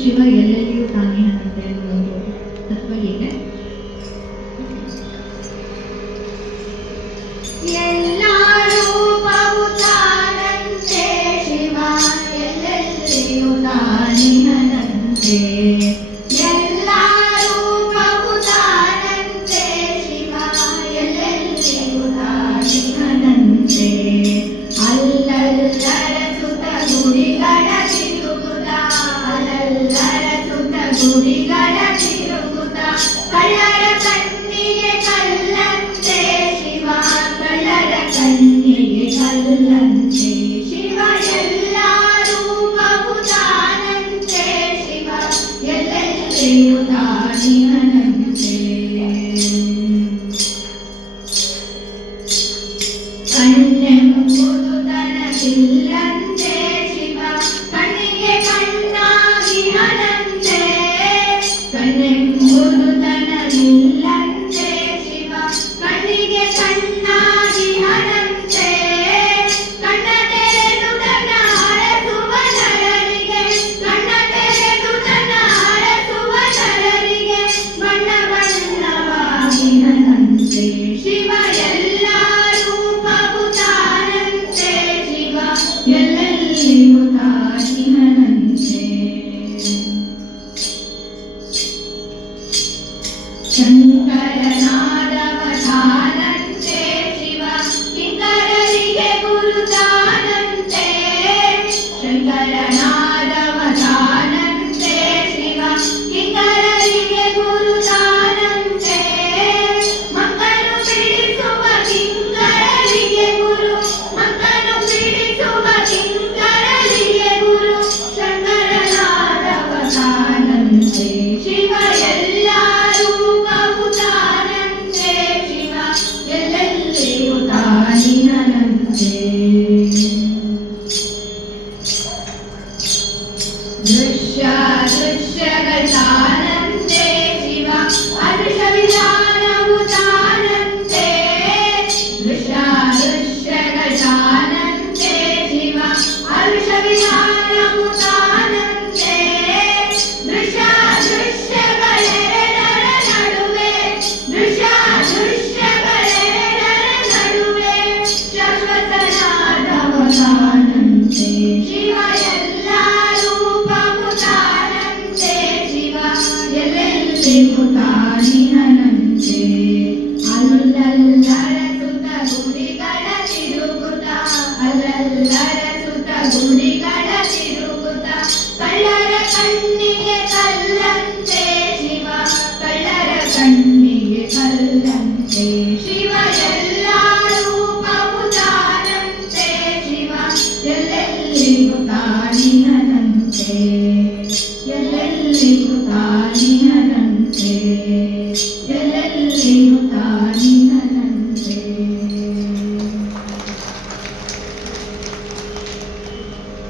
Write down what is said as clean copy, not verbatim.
ಶಿವ ಎಲ್ಲೆಲ್ಲಿಯೂ ತಾನೇ ಅನ್ನಂತೆ ಅನ್ನೋ ಒಂದು ತತ್ವ ಇದೆ. ಎಲ್ಲ ರೂಪವು ತಾನಂತೆ, ಶಿವ ಎಲ್ಲೆಲ್ಲಿಯೂ ತಾನೇ ಅನ್ನಂತೆ. ಎಲ್ಲ ರೂಪವು ತಾನಂತೆ, ಶಿವ ಎಲ್ಲೆಲ್ಲಿಯೂ ತಾನೇ ಅನ್ನಂತೆ. ಅಲ್ಲಲ್ಲರ ಸುತ ಗುಡಿಗಳ ತಿರುಗುತ್ತ, ಅಲ್ಲಲ್ಲರ ಸುತ ಗುಡಿಗಳ ತಿರುಗುತ್ತ, ಕಳ್ಳರ ಕಣ್ಣಿಗೆ ಕಲ್ಲಂತೆ, ಶಿವ ಕಳ್ಳರ ಕಣ್ಣಿಗೆ ಕಲ್ಲಂತೆ. ಶಿವ ಎಲ್ಲ ರೂಪವು ತಾನಂತೆ, ಶಿವ ಎಲ್ಲೆಲ್ಲಿಯೂ ತಾನೇ ಅನ್ನಂತೆ. ಕಣ್ಣೆಂಬುದು ತನಗಿಲ್ಲಂತೆ, ಶಿವ ಕಣ್ಣಿಗೆ ಕಣ್ಣಾಗಿ ಅನಂತೆ. ಕಣ್ಣೆಂಬುದು ತನಗಿಲ್ಲಂತೆ, ಶಿವ ಕಣ್ಣಿಗೆ ಕಣ್ಣಾಗಿ ಅನಂತೆ. ಕಣ್ಣ ತೆರೆದು ತನ್ನ ಅರಸುವ ನರರಿಗೆ, ಕಣ್ಣ ತೆರೆದು ತನ್ನ ಅರಸುವ ನರರಿಗೆ ಬಣ್ಣ ಬಣ್ಣವಾಗಿ ಅನಂತೆ. ಶಿವ ಎಲ್ಲ ರೂಪವು ತಾನಂತೆ, ಶಿವ ಎಲ್ಲೆಲ್ಲಿಯೂ ತಾನೇ ಅನ್ನಂತೆ. ಶಂಕರನಾದವ ತಾನಂತೆ, ಶಿವ ಕಿಂಕರರಿಗೆ ಗುರು ತಾನಂತೆ. ಶಂಕರನಾದವ ತಾನಂತೆ, ಶಿವ ಕಿಂಕರರಿಗೆ ಗುರು ತಾನಂತೆ. ಮಕ್ಕಳು ಬಿಡಿಸುವ ಕಿಂಕರರಿಗೆ ಗುರು, ಮಕ್ಕಳು ಬಿಡಿಸುವ ಕಿಂಕರರಿಗೆ ಗುರು ಶಂಕರನಾದವ ತಾನಂತೆ. ಶಿವ ಎಲ್ಲ ರೂಪವು ತಾನಂತೆ, ಶಿವ ಎಲ್ಲೆಲ್ಲಿಯೂ ತಾನೇ ಅನ್ನಂತೆ. ದೃಶ್ಯ ದೃಶ್ಯಗಳ ತಾನಂತೆ, ಶಿವ ಅದೃಶ್ಯ ವಿಧಾನವು ತಾನಂತೆ. ದೃಶ್ಯ ದೃಶ್ಯಗಳ ತಾನಂತೆ, ಶಿವ ಅದೃಶ್ಯ ವಿಧಾನವು ತಾನಂತೆ. ದೃಶ್ಯ ದೃಶ್ಯಗಳೆರಡರ ನಡುವೆ, ದೃಶ್ಯ ದೃಶ್ಯಗಳೆರಡರ ನಡುವೆ ಶಾಶ್ವತನಾದವ ತಾನಂತೆ. ಶಿವ ಎಲ್ಲ ರೂಪವು ತಾನಂತೆ, ಶಿವ ಎಲ್ಲೆಲ್ಲಿಯೂ ತಾನೇ ಅನ್ನಂತೆ. ಅಲ್ಲಲ್ಲರ ಸುತ ಗುಡಿಗಳ ತಿರುಗುತ್ತ, ಅಲ್ಲಲ್ಲರ ಸುತ ಗುಡಿಗಳ ತಿರುಗುತ್ತ, ಕಳ್ಳರ ಕಣ್ಣಿಗೆ ಕಲ್ಲಂತೆ, ಶಿವ ಕಳ್ಳರ ಕಣ್ಣಿಗೆ ಕಲ್ಲಂತೆ. ಶಿವ ಎಲ್ಲ ರೂಪವು ತಾನಂತೆ, ಶಿವ ಎಲ್ಲೆಲ್ಲಿಯೂ ತಾನೇ ಅನ್ನಂತೆ. ಎಲ್ಲೆಲ್ಲಿಯೂ ತಾನೇ ಅನ್ನಂತೆ. ಎಲ್ಲೆಲ್ಲಿಯೂ ತಾನೇ